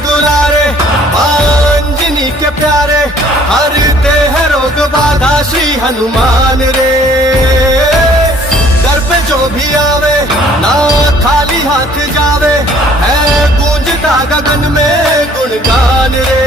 दुलारे, अंजनी के प्यारे, हरते हैं रोग बाधा श्री हनुमान रे। दर पे जो भी आवे ना खाली हाथ जावे, है गूंजता गगन में गुणगान रे।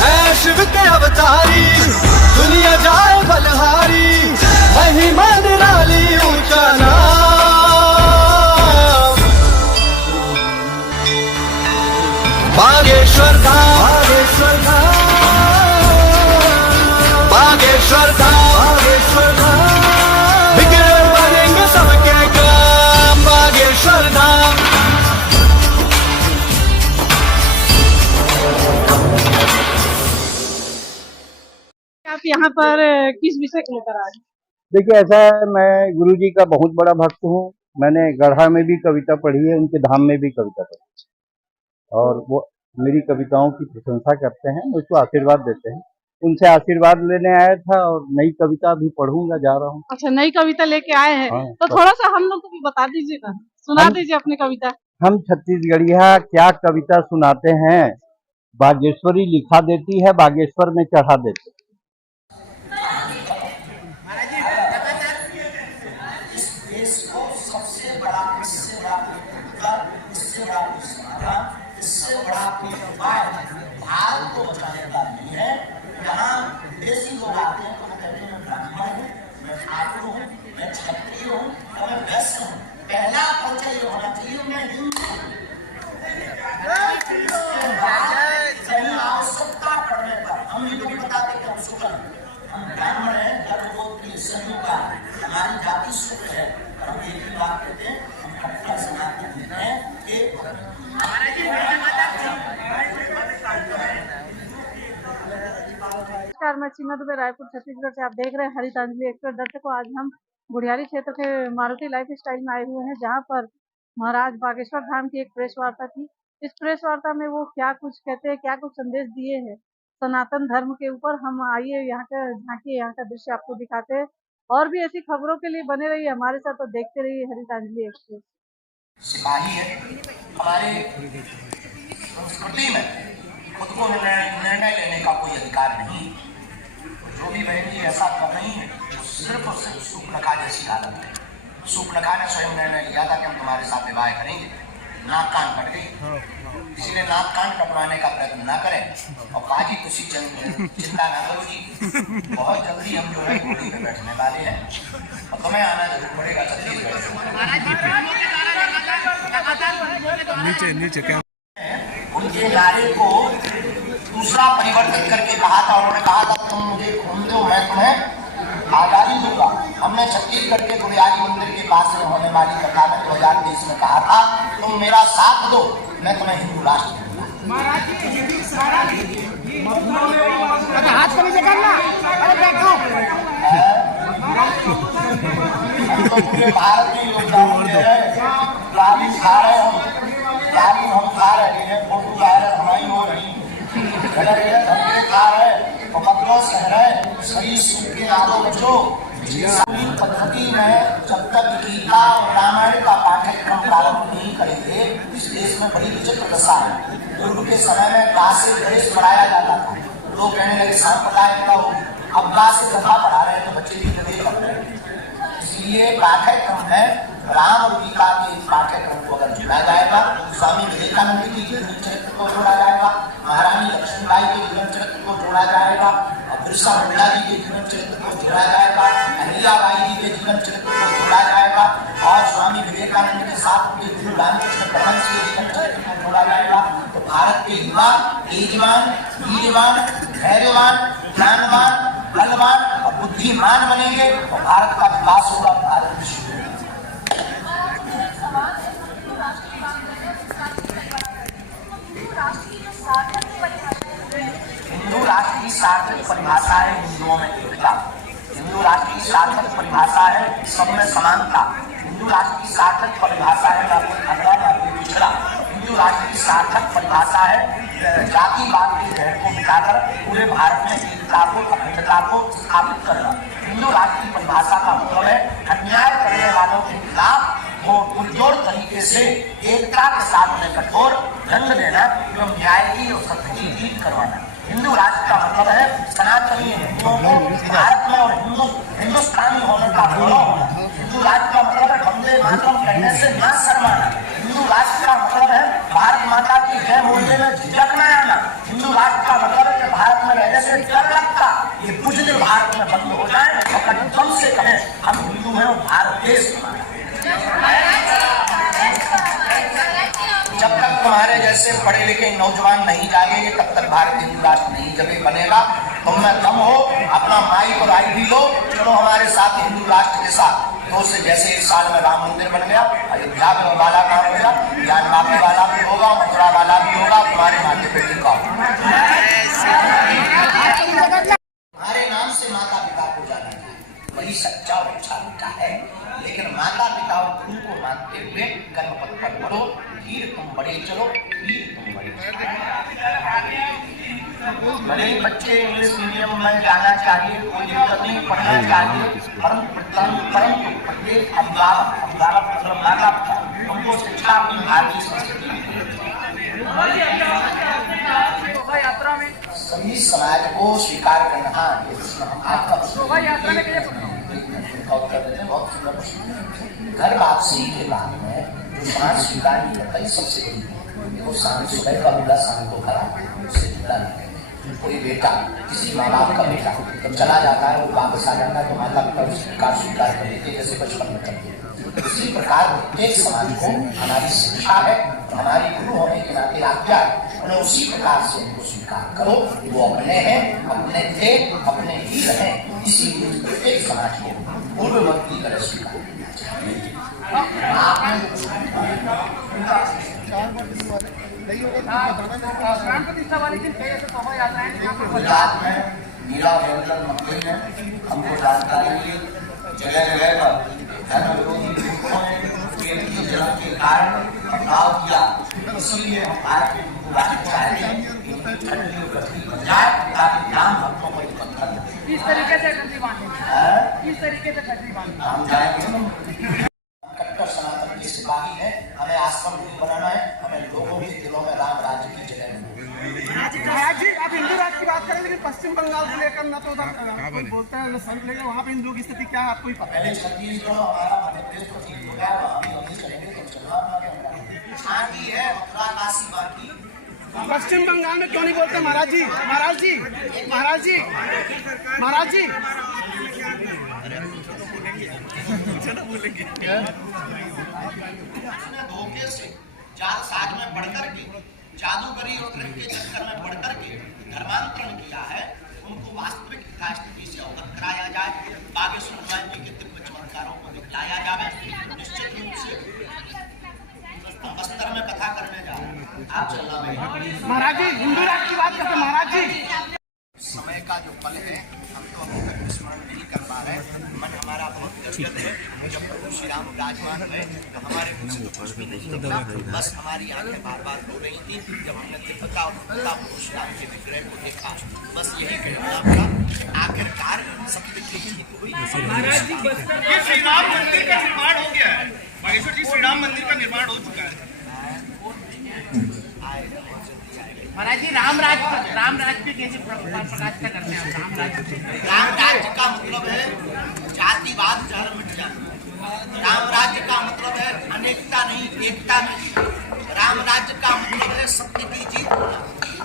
है शिव के अवतारी, दुनिया जाए बलहारी, महिमा निराली ऊंचा नाम। बागेश्वर धाम, बागेश्वर धाम, बागेश्वर धाम, बागेश्वर धाम, बिगड़े बनेंगे सबके काम। बागेश्वर धाम। आप यहाँ पर किस विषय को लेकर आए? देखिए, ऐसा है, मैं गुरु जी का बहुत बड़ा भक्त हूँ। मैंने गढ़ा में भी कविता पढ़ी है, उनके धाम में भी कविता पढ़ी है, और वो मेरी कविताओं की प्रशंसा करते हैं, मुझको आशीर्वाद देते हैं। उनसे आशीर्वाद लेने आया था और नई कविता भी पढ़ूंगा, जा रहा हूँ। अच्छा, नई कविता लेके आए हैं। हाँ, तो थोड़ा सा हम लोग को भी बता दीजिएगा, सुना दीजिए अपनी कविता। हम छत्तीसगढ़िया क्या कविता सुनाते हैं, बागेश्वरी लिखा देती है, बागेश्वर में चढ़ा देती है। इससे बड़ा कोई उपाय भारत को बचाने का नहीं है। यहाँ विदेशी लोग आते हैं तो वो कहते हैं मैं ब्राह्मण हूँ, मैं ठाकुर हूँ, मैं क्षत्रिय हूँ और मैं वैश्य हूँ। पहला परिचय ये होना चाहिए मैं हिंदू हूँ। आवश्यकता पड़ने पर हम ये भी बताते कि हम शुक्ल हम ब्राह्मण है, गर्भवती सभी का हमारी जाति शुक्ल है। हम एक ही बात कहते हैं, हम कट्टर सनातन हैं कि नमस्कार, मैं सीमा दुबे, रायपुर छत्तीसगढ़ से। आप देख रहे हैं हरितांजलि एक्सप्रेस। दर्शकों, आज हम गुढ़ियारी क्षेत्र के मारुति लाइफ स्टाइल में आए हुए हैं, जहां पर महाराज बागेश्वर धाम की एक प्रेस वार्ता थी। इस प्रेस वार्ता में वो क्या कुछ कहते हैं, क्या कुछ संदेश दिए हैं सनातन धर्म के ऊपर, हम आइए यहाँ का झांकिए, यहाँ का दृश्य आपको दिखाते हैं। और भी ऐसी खबरों के लिए बने रहिए हमारे साथ, तो देखते रहिए हरितांजलि एक्सप्रेस। सिपाही है, हमारे संस्कृति में खुद को निर्णय लेने का कोई अधिकार नहीं। जो भी बहन जी ऐसा कर रही है तो सिर्फ और सिर्फ सूर्पनखा जैसी हालत है। सूर्पनखा ने स्वयं निर्णय लिया था कि हम तुम्हारे साथ विवाह करेंगे, नाक कान कट गई, इसीलिए नाक कान कटवाने का प्रयत्न ना करें। और बाजी खुशी चिंता ना करो जी, बहुत जल्दी हम जो है घोड़ी पे बैठने वाले हैं और तुम्हें आना जरूर पड़ेगा छत्तीसगढ़। नीचे क्या उनके नारे को दूसरा परिवर्तित करके कहा था। उन्होंने कहा था तुम मुझे खून दो, मैं तुम्हें आजादी दूंगा। हमने छत्तीसगढ़ के गुढ़ियारी मंदिर के पास में होने वाली कथा में 2023 में कहा था तुम मेरा साथ दो, मैं तुम्हें हिंदू राष्ट्र दूंगा। हाथ को नीचे करना, अरे देखो पूरे भारत में योगदान दे रहे हैं, गाली खा रहे हम, गाली हम खा रहे हैं, फोटो वायरल हमारी हो रही, धमके खा रहे, उपद्रव सह रहे, सही सुन के आदो बचो। पद्धति में जब तक गीता और रामायण का पाठ्यक्रम प्रारंभ नहीं करेंगे, इस देश में बड़ी विचित्र दशा है। पूर्व के समय में गा से गणेश पढ़ाया जाता था, लोग कहने लगे सांप्रदाय का हो, अब गा से कथा पढ़ा रहे हैं तो बच्चे भी गधे लग रहे हैं। इसलिए पाठ्यक्रम में राम और गीता के पाठ्यक्रम को अगर जोड़ा जाएगा, स्वामी विवेकानंद की जीवन चरित्र को जोड़ा जाएगा, महारानी लक्ष्मीबाई के जीवन चरित्र को जोड़ा जाएगा, बिरसा मुंडा जी के जीवन चरित्र को जोड़ा जाएगा, अहिल्याबाई जी के जीवन चरित्र को जोड़ा जाएगा और स्वामी विवेकानंद के साथ उनके गुरु रामकृष्ण परमहंस के जीवन चरित्र को जोड़ा जाएगा। तो भारत के युवा तेजवान, वीरवान, धैर्यवान, ज्ञानवान, बलवान और बुद्धिमान बनेंगे और भारत का विकास होगा, भारत विश्व होगा। हिंदू राष्ट्र की सार्थक परिभाषा है हिंदुओं में एकता। हिंदू राष्ट्र की सार्थक परिभाषा है सब में समानता। हिंदू राष्ट्र की सार्थक परिभाषा है ना कोई अगड़ा ना कोई पिछड़ा। हिंदू राष्ट्र की सार्थक परिभाषा है जातिवाद के जहर को मिटाकर पूरे भारत में एकता को, अखंडता को स्थापित करना। हिंदू राष्ट्र की परिभाषा का मतलब है अन्याय करने वालों के खिलाफ को पुरजोर तरीके से एकता के साथ में कठोर दंड देना एवं न्याय की और सत्य की जीत करवाना। हिंदू राष्ट्र का मतलब है सनातनी हिंदुओं को भारत में और हिंदुस्तानी होने का गौरव होना। हिंदू राष्ट्र का मतलब है वंदे मातरम कहने से न शर्माना। हिंदू राष्ट्र का मतलब है भारत माता की जय बोलने में झिझक न आना। हिंदू राष्ट्र का मतलब है कि भारत में रहने से डर लगता ये कुछ दिन भारत में बंद हो जाए और कदम से कहें हम हिंदू हैं और भारत देश हमारा। जब तक तुम्हारे जैसे पढ़े लिखे नौजवान नहीं जागेंगे तब तक भारत हिंदू राष्ट्र नहीं जब बनेगा। तुम में दम हो अपना माइक और आईडी लो, चलो हमारे साथ हिंदू राष्ट्र के साथ। तो से जैसे इस साल में राम मंदिर बन गया, अयोध्या में वाला काम हो गया, ज्ञानवापी वाला भी होगा, मथुरा वाला भी होगा, तुम्हारे माथे पे टिका हमारे नाम से माता पिता को जाना चाहिए, वही सच्चा और अच्छा बेटा है। लेकिन माता पिता और गुरु को मानते हुए कर्म पथ पर बढ़ो, धीर तुम बड़े चलो, वीर तुम बड़े भले ही बच्चे इंग्लिश मीडियम में जाना चाहिए, कोई दिक्कत नहीं, पढ़ना चाहिए, परंतु प्रत्येक अभिभावक मतलब माता पिता उनको शिक्षा अपनी भारतीय संस्कृति यात्रा में सभी समाज को स्वीकार करना। आपका बहुत सुंदर घर वापसी के बाद में जो समाज स्वीकार नहीं करता सबसे बड़ी वो शाम सुबह का मिला शाम को खड़ा उससे जुड़ा नहीं। कोई बेटा किसी माँ बाप का बेटा जब चला जाता है वो वापस आ जाता है तो माता पिता उसका स्वीकार कर लेते जैसे बचपन में करते। इसी प्रकार प्रत्येक समाज को हमारी शिक्षा है, हमारी गुरु होने के नाते आज्ञा है, उन्हें उसी प्रकार से उनको स्वीकार करो। वो अपने हैं, अपने थे, अपने ही रहे। इसीलिए प्रत्येक समाज को पूर्ववर्ती तरह स्वीकार करना चाहिए। गुजरात में मीरा व्यंजन मंदिर में हमको जानकारी मिली जगह जगह पर धर्म विरोधी ग्रुपों ने जलन के कारण बदलाव किया। इसीलिए हम भारत के राष्ट्र चाहते हैं कि ठंडी और गठरी बन जाए ताकि राम भक्तों को इकट्ठा करें। किस तरीके से गठरी बांधे, किस तरीके से गठरी बांधे हम जाएंगे कट्टर सनातन के सिपाही है, हमें आश्रम नहीं बनाना है, हमें लोगों के दिलों में राम राज्य की जगह महाराज जी आप हिंदू राष्ट्र की बात करें लेकिन पश्चिम बंगाल से लेकर न तो उधर बोलते हैं सर्व लेकर वहाँ पे हिंदू की स्थिति क्या है आपको ही पता है। पहले छत्तीसगढ़ हमारा मध्य प्रदेश को ठीक हो गया, वहाँ भी अभी चलेंगे तो चलना शांति है, मथुरा काशी बाकी। पश्चिम बंगाल में क्यों नहीं बोलते महाराज जी? महाराज जी महाराज जी महाराज जी धोखे से जाल साज में बढ़कर के जादूगरी और धन के चक्कर में बढ़कर के धर्मांतरण किया है, उनको वास्तविक स्थिति से अवगत कराया जाए, बागेश्वर हनुमान जी के दिव्य चमत्कारों को दिखलाया जाए। निश्चित रूप से बस्तर में कथा करने जा रहे आप चलना महाराज जी हिंदू राष्ट्र की बात करते महाराज जी। समय का जो पल है हम तो अभी तक स्मरण नहीं कर पा रहे, मन हमारा बहुत गदगद है। जब प्रभु श्री राम विराजमान हुए तो हमारे मुझ से कुछ भी नहीं निकला, बस हमारी आंखें बार बार रो रही थी जब हमने दिव्यता और भव्यता प्रभु श्री राम के विग्रह को देखा। बस यही कहना पड़ा, आखिरकार सत्य की जीत हुई। महाराज जी ये श्री राम मंदिर का निर्माण हो गया है, बागेश्वर जी श्री राम मंदिर का निर्माण हो चुका है। महाराज जी राम राज्य के कैसे प्रकाश का करते हैं राम राज्य का मतलब है जातिवाद जहर मिट जाना। राम राज्य का मतलब है अनेकता नहीं एकता नहीं। राम राज्य का मतलब है सत्य की जीत होना।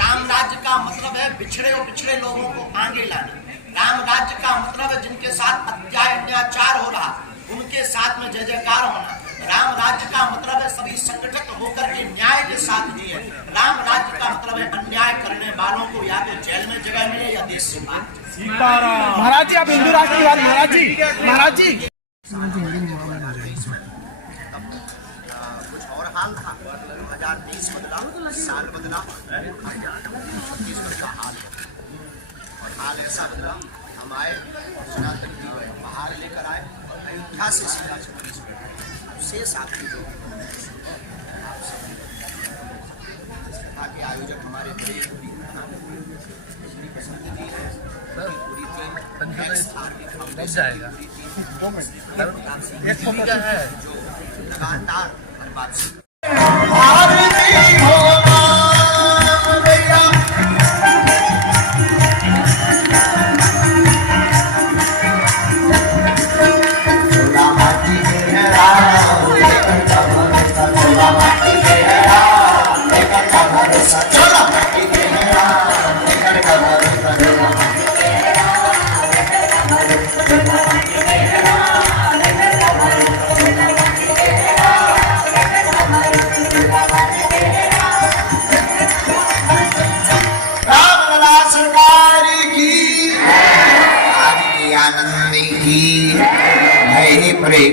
राम राज्य का मतलब है बिछड़े और पिछड़े लोगों को आगे लाना। राम राज्य का मतलब है जिनके साथ अत्याचार हो रहा उनके साथ में जय जयकार होना। राम राज्य का मतलब है सभी संगठित होकर के न्याय के साथ जिए। राम राज्य का मतलब है अन्याय करने वालों को या तो जेल में जगह मिले या देश से बाहर। महाराज जी आप हिंदू राष्ट्र की बात महाराज जी कुछ और हाल था। 2023 बदला, साल बदला, छत्तीसगढ़ का हाल और हाल ऐसा बदला। हम आए सनातन की बाहर लेकर आए और अयोध्या से सीधा छत्तीसगढ़ शेष आपकी जो के आयोजक हमारे बड़े पूरी टीम लगातार हर बात से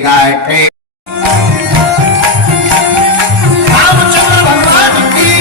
गायत्री रामचंद्र भगवान की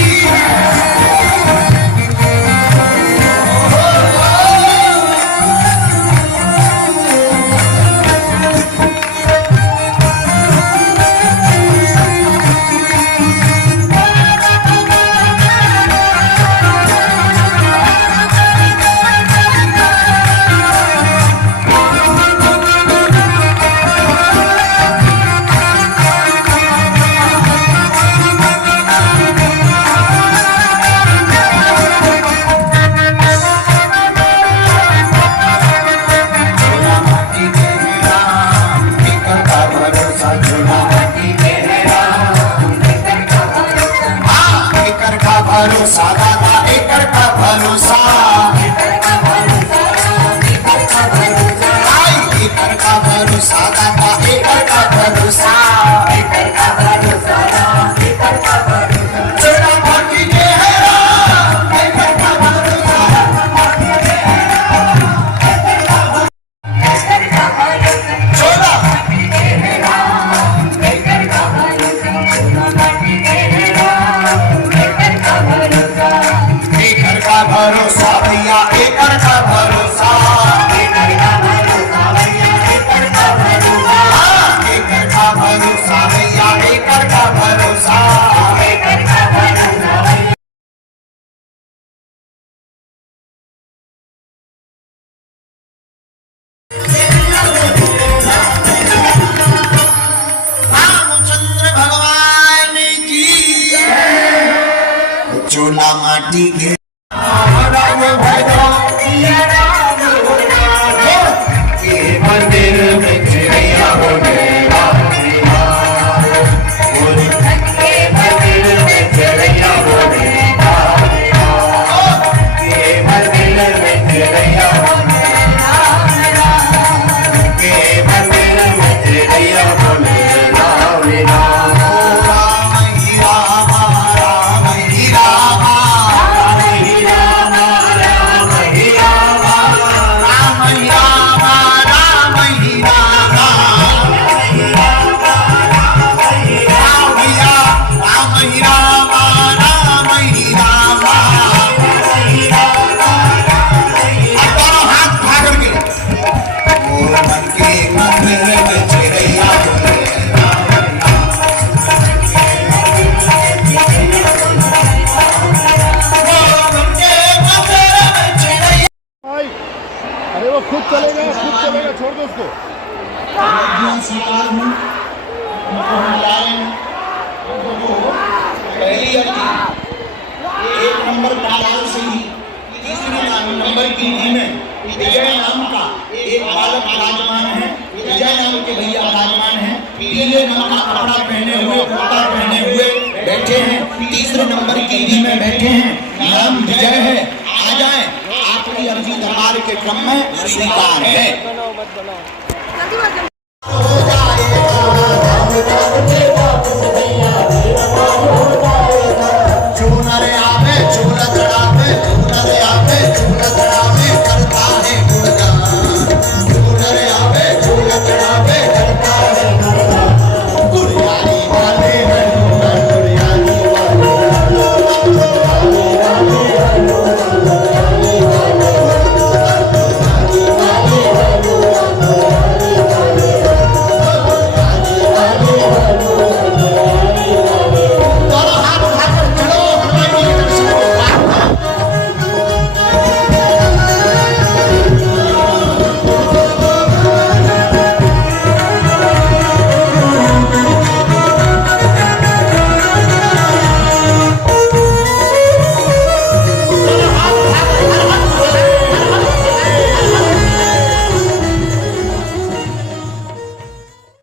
भरोसा दादा एकड़ का भरोसा एकड़ का भरोसा दादा एकड़ का भरोसा चोला माटी के है एकड़ का भरोसा चोला भरोसा भैया एकड़ का भरोसा एकड़ का भरोसा भैया एकड़ का भरोसा एकड़ का भरोसा भैया एकड़ का भरोसा एकड़ का भरोसा रामचंद्र भगवान की चोला माटी के मंदिर में चिड़ैया हो गया मंदिर में चिड़ैया हो गया मंदिर में चिड़ैया हो मंदिर में चिड़ैया हो अरे वो खुद चलेगा छोड़ दो उसको। पहली अर्जी 1 नंबर तालाब से ही 3 नंबर की टीम में विजय नाम का एक बालक विराजमान है। विजय नाम के भैया विराजमान है, पीले रंग का कपड़ा पहने हुए, कुर्ता पहने हुए बैठे हैं। 3 नंबर की टीम में बैठे हैं, नाम विजय है। आ जाए, आपकी अर्जी दरबार के क्रम में स्वीकार है।